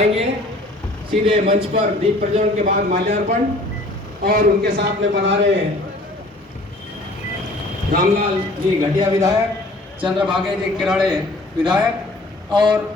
आएंगे सीधे मंच पर दीप प्रज्वलन के बाद माल्यार्पण, और उनके साथ में पधारे रामलाल जी घटिया विधायक, चंद्रभागे जी किराड़े विधायक और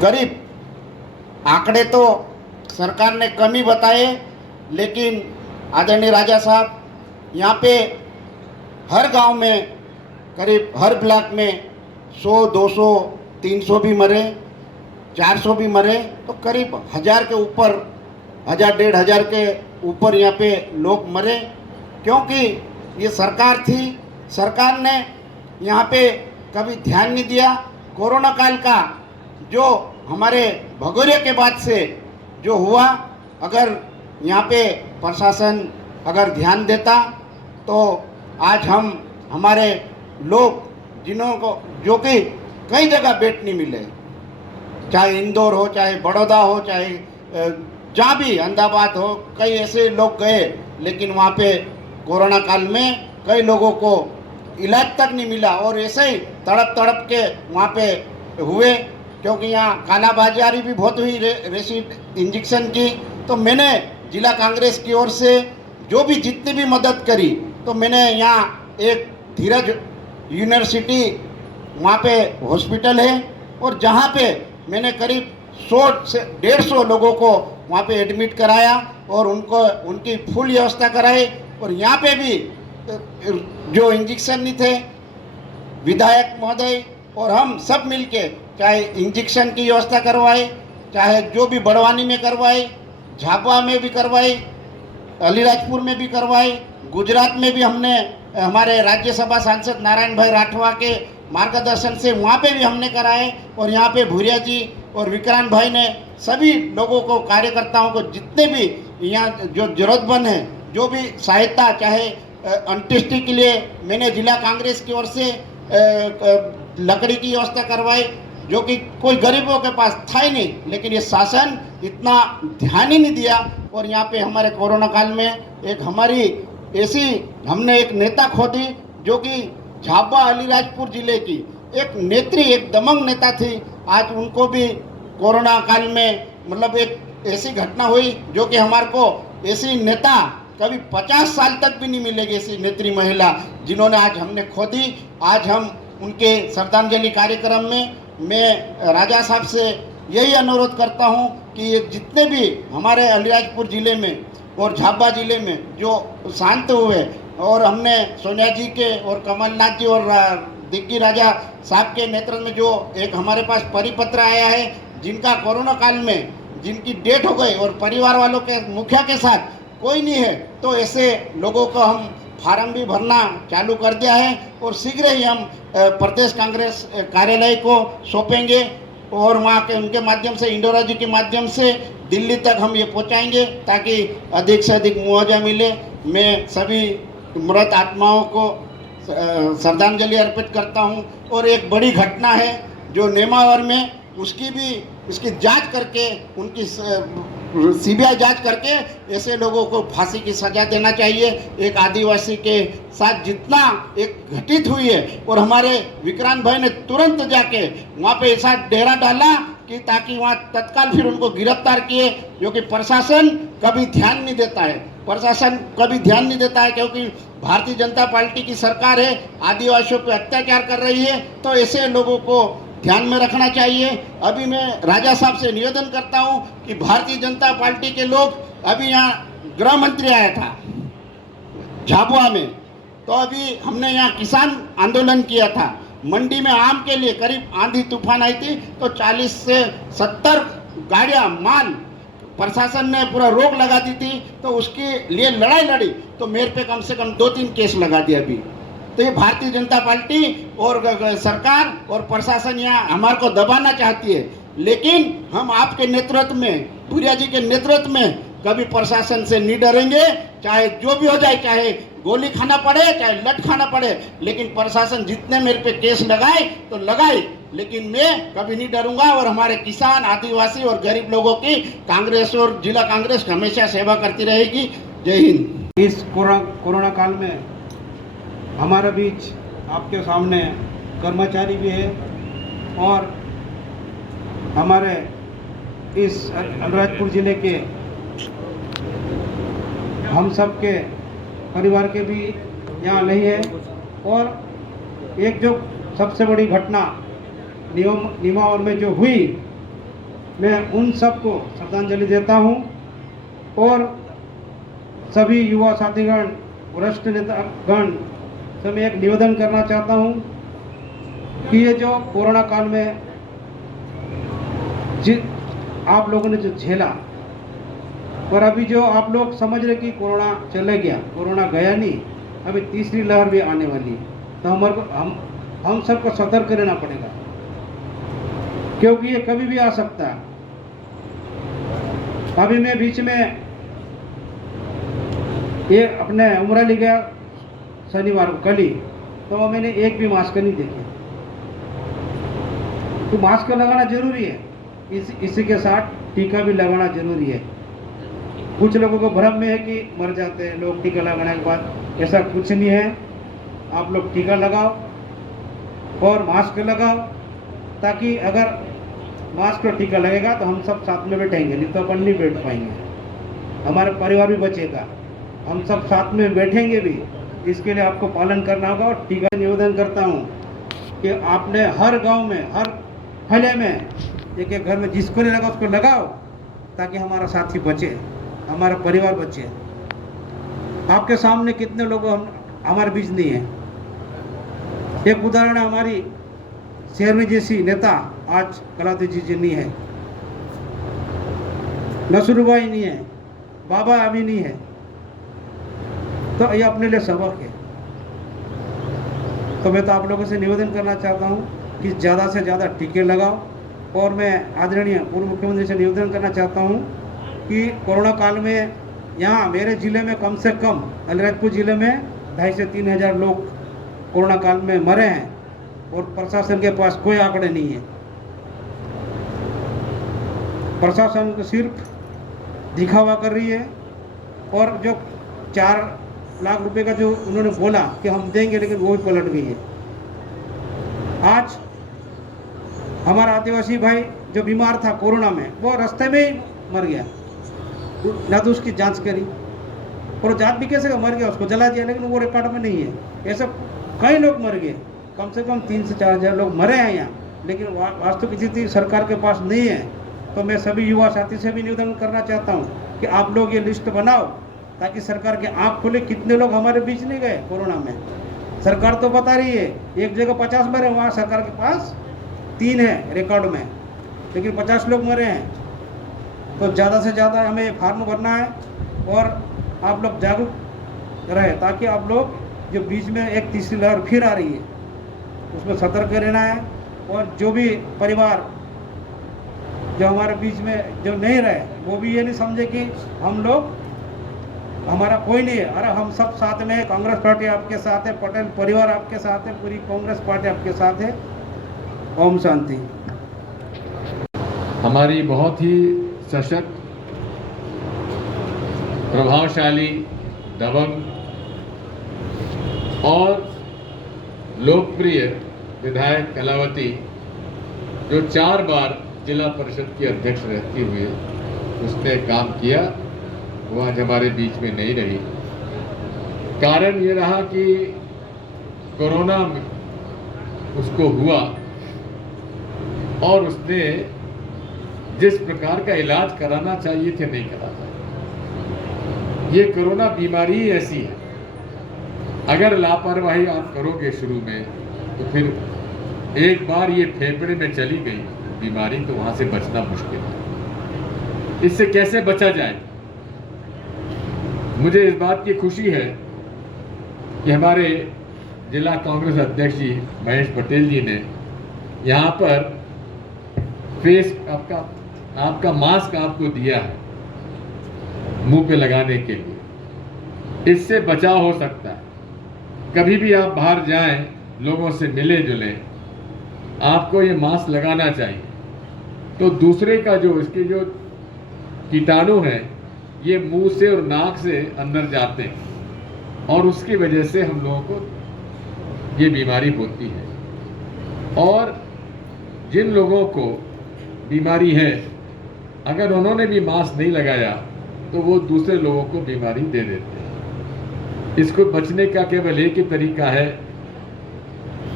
करीब आंकड़े तो सरकार ने कम ही बताए, लेकिन आदरणीय राजा साहब यहाँ पे हर गांव में करीब हर ब्लॉक में 100, 200, 300 भी मरे, 400 भी मरे, तो करीब 1000 के ऊपर, 1000, 1500 के ऊपर यहाँ पे लोग मरे। क्योंकि ये सरकार थी, सरकार ने यहाँ पे कभी ध्यान नहीं दिया। कोरोना काल का जो हमारे भगोड़े के बाद से जो हुआ, अगर यहाँ पे प्रशासन अगर ध्यान देता तो आज हम हमारे लोग जिन्हों को जो कि कई जगह बेड नहीं मिले, चाहे इंदौर हो, चाहे बड़ौदा हो, चाहे जहाँ भी अहमदाबाद हो, कई ऐसे लोग गए, लेकिन वहाँ पे कोरोना काल में कई लोगों को इलाज तक नहीं मिला और ऐसे ही तड़प तड़प के वहाँ पे हुए। क्योंकि यहाँ कालाबाजारी भी बहुत हुई रेसिड इंजेक्शन की। तो मैंने जिला कांग्रेस की ओर से जो भी जितनी भी मदद करी, तो मैंने यहाँ एक धीरज यूनिवर्सिटी वहाँ पे हॉस्पिटल है, और जहाँ पे मैंने करीब 100 से 150 लोगों को वहाँ पे एडमिट कराया और उनको उनकी फुल व्यवस्था कराई। और यहाँ पे भी जो इंजेक्शन नहीं थे, विधायक महोदय और हम सब मिलके चाहे इंजेक्शन की व्यवस्था करवाई, चाहे जो भी बड़वानी में करवाई, झाबुआ में भी करवाई, अलीराजपुर में भी करवाई, गुजरात में भी हमने हमारे राज्यसभा सांसद नारायण भाई राठवा के मार्गदर्शन से वहाँ पे भी हमने कराए। और यहाँ पे भूरिया जी और विक्रांत भाई ने सभी लोगों को, कार्यकर्ताओं को, जितने भी यहाँ जो जरूरतमंद है, जो भी सहायता, चाहे अंत्येष्टि के लिए मैंने जिला कांग्रेस की ओर से लकड़ी की व्यवस्था करवाई, जो कि कोई गरीबों के पास था ही नहीं, लेकिन ये शासन इतना ध्यान ही नहीं दिया। और यहाँ पे हमारे कोरोना काल में एक हमारी ऐसी हमने एक नेता खोदी, जो कि झाबुआ अलीराजपुर जिले की एक नेत्री, एक दमंग नेता थी। आज उनको भी कोरोना काल में मतलब एक ऐसी घटना हुई, जो कि हमारे को ऐसी नेता कभी 50 साल तक भी नहीं मिलेगी, ऐसी नेत्री महिला जिन्होंने आज हमने खोदी। आज हम उनके श्रद्धांजलि कार्यक्रम में मैं राजा साहब से यही अनुरोध करता हूं कि ये जितने भी हमारे अलीराजपुर ज़िले में और झाबुआ ज़िले में जो शांत हुए, और हमने सोनिया जी के और कमलनाथ जी और दिग्गी राजा साहब के नेतृत्व में जो एक हमारे पास परिपत्र आया है, जिनका कोरोना काल में जिनकी डेथ हो गई और परिवार वालों के मुखिया के साथ कोई नहीं है, तो ऐसे लोगों को हम फार्म भी भरना चालू कर दिया है और शीघ्र ही हम प्रदेश कांग्रेस कार्यालय को सौंपेंगे और वहाँ के उनके माध्यम से, इंडोरा जी के माध्यम से दिल्ली तक हम ये पहुँचाएंगे, ताकि अधिक से अधिक मुआवजा मिले। मैं सभी मृत आत्माओं को श्रद्धांजलि अर्पित करता हूँ। और एक बड़ी घटना है जो नेमावर में, उसकी भी इसकी जांच करके, उनकी सीबीआई जांच करके ऐसे लोगों को फांसी की सजा देना चाहिए। एक आदिवासी के साथ जितना एक घटित हुई है, और हमारे विक्रांत भाई ने तुरंत जाके वहाँ पे ऐसा डेरा डाला कि ताकि वहाँ तत्काल फिर उनको गिरफ्तार किए, जो कि प्रशासन कभी ध्यान नहीं देता है। प्रशासन कभी ध्यान नहीं देता है, क्योंकि भारतीय जनता पार्टी की सरकार है, आदिवासियों पर अत्याचार कर रही है, तो ऐसे लोगों को ध्यान में रखना चाहिए। अभी मैं राजा साहब से निवेदन करता हूं कि भारतीय जनता पार्टी के लोग, अभी यहाँ गृह मंत्री आया था झाबुआ में, तो अभी हमने यहाँ किसान आंदोलन किया था। मंडी में आम के लिए करीब आंधी तूफान आई थी, तो 40 से 70 गाड़ियाँ माल प्रशासन ने पूरा रोक लगा दी थी, तो उसके लिए लड़ाई लड़ी, तो मेरे पे कम से कम 2-3 केस लगा दिया अभी। तो ये भारतीय जनता पार्टी और सरकार और प्रशासन यहाँ हमारे को दबाना चाहती है, लेकिन हम आपके नेतृत्व में, भूरिया जी के नेतृत्व में कभी प्रशासन से नहीं डरेंगे, चाहे जो भी हो जाए, चाहे गोली खाना पड़े, चाहे लट खाना पड़े, लेकिन प्रशासन जितने मेरे पे केस लगाए तो लगाए, लेकिन मैं कभी नहीं डरूंगा और हमारे किसान, आदिवासी और गरीब लोगों की कांग्रेस और जिला कांग्रेस हमेशा सेवा करती रहेगी। जय हिंद। इस कोरोना काल में हमारे बीच आपके सामने कर्मचारी भी है और हमारे इस अलीराजपुर ज़िले के हम सब के परिवार के भी यहाँ नहीं है। और एक जो सबसे बड़ी घटना निमावर में जो हुई, मैं उन सबको श्रद्धांजलि देता हूँ और सभी युवा साथीगण, वरिष्ठ नेतागण से मैं एक निवेदन करना चाहता हूँ कि ये जो कोरोना काल में आप लोगों ने जो झेला और अभी जो आप लोग समझ रहे कि कोरोना चले गया, कोरोना गया नहीं, अभी तीसरी लहर भी आने वाली है, तो हमारे को हम सबको सतर्क रहना पड़ेगा क्योंकि ये कभी भी आ सकता है। अभी मैं बीच में ये अपने उमराली गया शनिवार को, कल ही, तो मैंने एक भी मास्क नहीं देखे। तो मास्क लगाना जरूरी है, इसी के साथ टीका भी लगाना जरूरी है। कुछ लोगों को भ्रम में है कि मर जाते हैं लोग टीका लगाने के बाद, ऐसा कुछ नहीं है। आप लोग टीका लगाओ और मास्क लगाओ, ताकि अगर मास्क और टीका लगेगा तो हम सब साथ में बैठेंगे, नहीं तो अपन नहीं बैठ पाएंगे, हमारा परिवार भी बचेगा। हम सब साथ में बैठेंगे भी, इसके लिए आपको पालन करना होगा। और टीका निवेदन करता हूँ कि आपने हर गांव में, हर हले में, एक एक घर में जिसको नहीं लगा उसको लगाओ, ताकि हमारा साथी बचे, हमारा परिवार बचे। आपके सामने कितने लोग हमारे बीच नहीं है। एक उदाहरण है, हमारी शेरनी जैसी नेता आज कलावती जी नहीं है, नसरुबाई नहीं है, बाबा अभी नहीं है, तो ये अपने लिए सबक है। तो मैं तो आप लोगों से निवेदन करना चाहता हूँ कि ज़्यादा से ज़्यादा टीके लगाओ। और मैं आदरणीय पूर्व मुख्यमंत्री से निवेदन करना चाहता हूँ कि कोरोना काल में यहाँ मेरे ज़िले में कम से कम अलीराजपुर ज़िले में 2,500 से 3,000 लोग कोरोना काल में मरे हैं और प्रशासन के पास कोई आंकड़े नहीं है। प्रशासन को सिर्फ दिखावा कर रही है और जो 4 लाख रुपए का जो उन्होंने बोला कि हम देंगे, लेकिन वो भी पलट गई है। आज हमारा आदिवासी भाई जो बीमार था कोरोना में, वो रास्ते में ही मर गया, ना तो उसकी जांच करी, और जांच भी कैसे मर गया, उसको जला दिया, लेकिन वो रिकॉर्ड में नहीं है। ऐसा कई लोग मर गए, कम से कम 3 से 4 हज़ार लोग मरे हैं यहाँ, लेकिन वास्तविक स्थिति सरकार के पास नहीं है। तो मैं सभी युवा साथी से भी निवेदन करना चाहता हूँ कि आप लोग ये लिस्ट बनाओ, ताकि सरकार की आँख खुले, कितने लोग हमारे बीच नहीं गए कोरोना में। सरकार तो बता रही है एक जगह 50 मरे, वहाँ सरकार के पास 3 है रिकॉर्ड में, लेकिन 50 लोग मरे हैं। तो ज़्यादा से ज़्यादा हमें फार्म भरना है और आप लोग जागरूक रहे, ताकि आप लोग जो बीच में एक तीसरी लहर फिर आ रही है उसमें सतर्क रहना है। और जो भी परिवार जो हमारे बीच में जो नहीं रहे, वो भी ये नहीं समझे कि हम लोग, हमारा कोई नहीं है। अरे हम सब साथ में, कांग्रेस पार्टी आपके साथ है, पटेल परिवार आपके साथ है, पूरी कांग्रेस पार्टी आपके साथ है। ओम शांति। हमारी बहुत ही सशक्त, प्रभावशाली, दबंग और लोकप्रिय विधायक कलावती, जो 4 बार जिला परिषद की अध्यक्ष रहती हुए उसने काम किया, वो आज हमारे बीच में नहीं रही। कारण ये रहा कि कोरोना उसको हुआ और उसने जिस प्रकार का इलाज कराना चाहिए थे नहीं करा पाया। ये कोरोना बीमारी ही ऐसी है, अगर लापरवाही आप करोगे शुरू में, तो फिर एक बार ये फेफड़े में चली गई बीमारी, तो वहाँ से बचना मुश्किल है। इससे कैसे बचा जाए? मुझे इस बात की खुशी है कि हमारे जिला कांग्रेस अध्यक्ष जी महेश पटेल जी ने यहाँ पर फेस आपका मास्क आपको दिया है मुंह पे लगाने के लिए। इससे बचाव हो सकता है। कभी भी आप बाहर जाएं, लोगों से मिले जुलें, आपको ये मास्क लगाना चाहिए। तो दूसरे का जो इसके जो कीटाणु हैं ये मुंह से और नाक से अंदर जाते हैं और उसकी वजह से हम लोगों को ये बीमारी होती है। और जिन लोगों को बीमारी है, अगर उन्होंने भी मास्क नहीं लगाया तो वो दूसरे लोगों को बीमारी दे देते हैं। इसको बचने का केवल एक ही तरीका है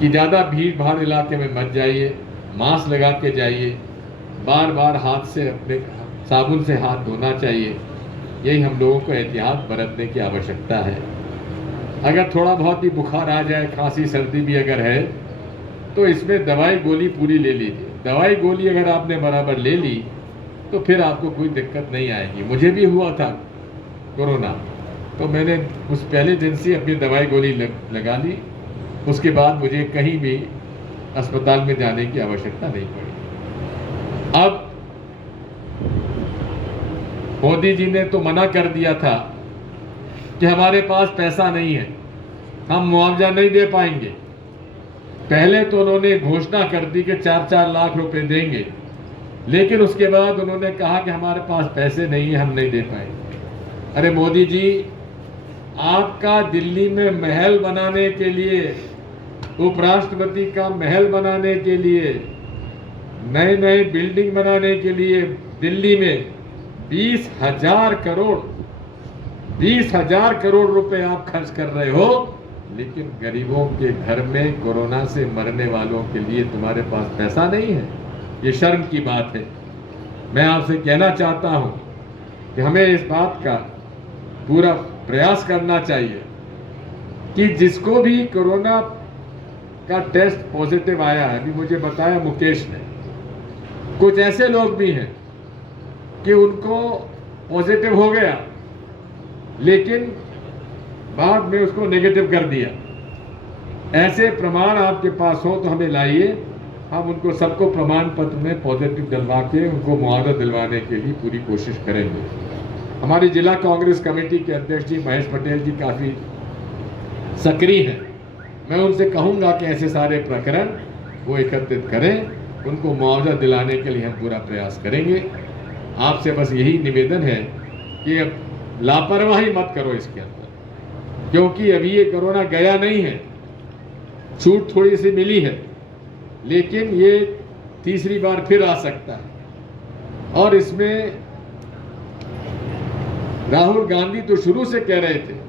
कि ज़्यादा भीड़ भाड़ इलाके में मत जाइए, मास्क लगा के जाइए, बार बार हाथ से अपने साबुन से हाथ धोना चाहिए। यही हम लोगों को एहतियात बरतने की आवश्यकता है। अगर थोड़ा बहुत ही बुखार आ जाए, खांसी सर्दी भी अगर है, तो इसमें दवाई गोली पूरी ले लीजिए। दवाई गोली अगर आपने बराबर ले ली तो फिर आपको कोई दिक्कत नहीं आएगी। मुझे भी हुआ था कोरोना, तो मैंने उस पहले दिन से अपनी दवाई गोली लगा ली। उसके बाद मुझे कहीं भी अस्पताल में जाने की आवश्यकता नहीं पड़ी। अब मोदी जी ने तो मना कर दिया था कि हमारे पास पैसा नहीं है, हम मुआवजा नहीं दे पाएंगे। पहले तो उन्होंने घोषणा कर दी कि 4-4 लाख रुपए देंगे, लेकिन उसके बाद उन्होंने कहा कि हमारे पास पैसे नहीं है, हम नहीं दे पाएंगे। अरे मोदी जी, आपका दिल्ली में महल बनाने के लिए, उपराष्ट्रपति का महल बनाने के लिए, नए नए बिल्डिंग बनाने के लिए दिल्ली में 20,000 करोड़ रुपए आप खर्च कर रहे हो, लेकिन गरीबों के घर में कोरोना से मरने वालों के लिए तुम्हारे पास पैसा नहीं है। ये शर्म की बात है। मैं आपसे कहना चाहता हूं कि हमें इस बात का पूरा प्रयास करना चाहिए कि जिसको भी कोरोना का टेस्ट पॉजिटिव आया है, अभी मुझे बताया मुकेश ने, कुछ ऐसे लोग भी हैं कि उनको पॉजिटिव हो गया लेकिन बाद में उसको नेगेटिव कर दिया। ऐसे प्रमाण आपके पास हो तो हमें लाइए, हम उनको सबको प्रमाण पत्र में पॉजिटिव डलवा के उनको मुआवजा दिलवाने के लिए पूरी कोशिश करेंगे। हमारी जिला कांग्रेस कमेटी के अध्यक्ष जी महेश पटेल जी काफ़ी सक्रिय हैं। मैं उनसे कहूंगा कि ऐसे सारे प्रकरण वो एकत्रित करें, उनको मुआवजा दिलाने के लिए हम पूरा प्रयास करेंगे। आपसे बस यही निवेदन है कि अब लापरवाही मत करो इसके अंदर, क्योंकि अभी ये कोरोना गया नहीं है, छूट थोड़ी सी मिली है, लेकिन ये तीसरी बार फिर आ सकता है। और इसमें राहुल गांधी तो शुरू से कह रहे थे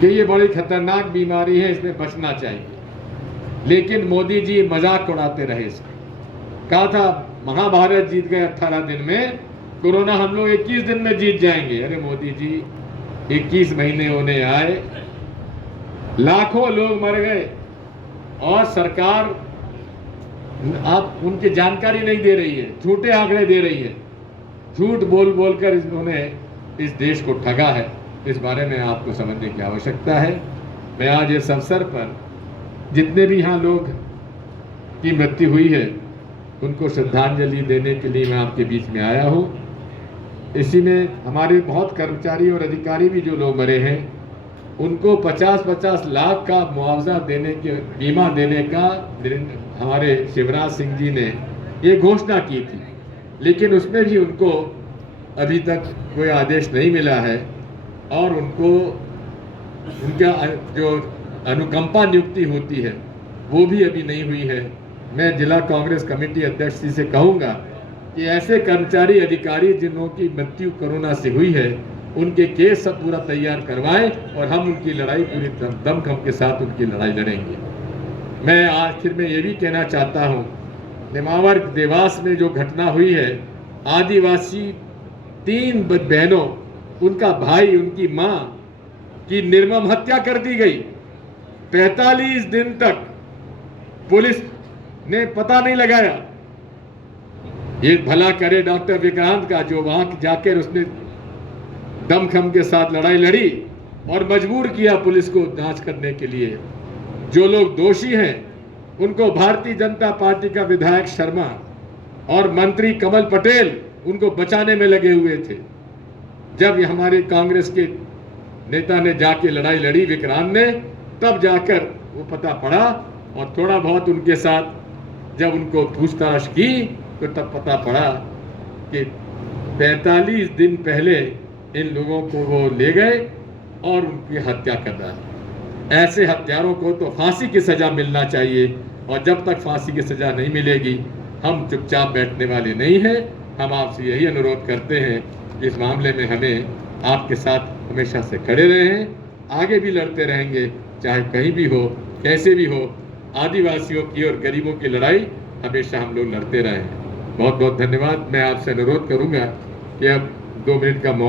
कि ये बड़ी खतरनाक बीमारी है, इसमें बचना चाहिए, लेकिन मोदी जी मजाक उड़ाते रहे इसका। कहा था महाभारत जीत गए 18 दिन में, कोरोना हम लोग 21 दिन में जीत जाएंगे। अरे मोदी जी, 21 महीने होने आए, लाखों लोग मर गए और सरकार आप उनकी जानकारी नहीं दे रही है, झूठे आंकड़े दे रही है। झूठ बोल बोल कर इन्होंने इस देश को ठगा है। इस बारे में आपको समझने की आवश्यकता है। मैं आज इस अवसर पर जितने भी यहाँ लोग की मृत्यु हुई है उनको श्रद्धांजलि देने के लिए मैं आपके बीच में आया हूँ। इसी में हमारे बहुत कर्मचारी और अधिकारी भी जो लोग मरे हैं उनको 50-50 लाख का मुआवजा देने के, बीमा देने का हमारे शिवराज सिंह जी ने ये घोषणा की थी, लेकिन उसमें भी उनको अभी तक कोई आदेश नहीं मिला है और उनको उनका जो अनुकंपा नियुक्ति होती है वो भी अभी नहीं हुई है। मैं जिला कांग्रेस कमेटी अध्यक्ष जी से कहूँगा कि ऐसे कर्मचारी अधिकारी जिन्हों की मृत्यु कोरोना से हुई है उनके केस सब पूरा तैयार करवाएं और हम उनकी लड़ाई पूरी दमखम के साथ उनकी लड़ाई लड़ेंगे। मैं आखिर में ये भी कहना चाहता हूँ, नेमावर देवास में जो घटना हुई है, आदिवासी 3 बहनों, उनका भाई, उनकी माँ की निर्मम हत्या कर दी गई। 45 दिन तक पुलिस ने पता नहीं लगाया। ये भला करे डॉक्टर विक्रांत का, जो वहां जाकर उसने दमखम के साथ लड़ाई लड़ी और मजबूर किया पुलिस को जांच करने के लिए। जो लोग दोषी हैं उनको भारतीय जनता पार्टी का विधायक शर्मा और मंत्री कमल पटेल उनको बचाने में लगे हुए थे। जब हमारे कांग्रेस के नेता ने जाके लड़ाई लड़ी विक्रांत ने, तब जाकर वो पता पड़ा और थोड़ा बहुत उनके साथ जब उनको पूछताछ की तो तब पता पड़ा कि 45 दिन पहले इन लोगों को वो ले गए और उनकी हत्या कर डाली। ऐसे हत्यारों को तो फांसी की सज़ा मिलना चाहिए, और जब तक फांसी की सज़ा नहीं मिलेगी हम चुपचाप बैठने वाले नहीं हैं। हम आपसे यही अनुरोध करते हैं कि इस मामले में हमें आपके साथ हमेशा से खड़े रहें, आगे भी लड़ते रहेंगे, चाहे कहीं भी हो, कैसे भी हो। आदिवासियों की और गरीबों की लड़ाई हमेशा हम लोग लड़ते रहें। बहुत बहुत धन्यवाद। मैं आपसे अनुरोध करूंगा कि अब 2 मिनट का मौन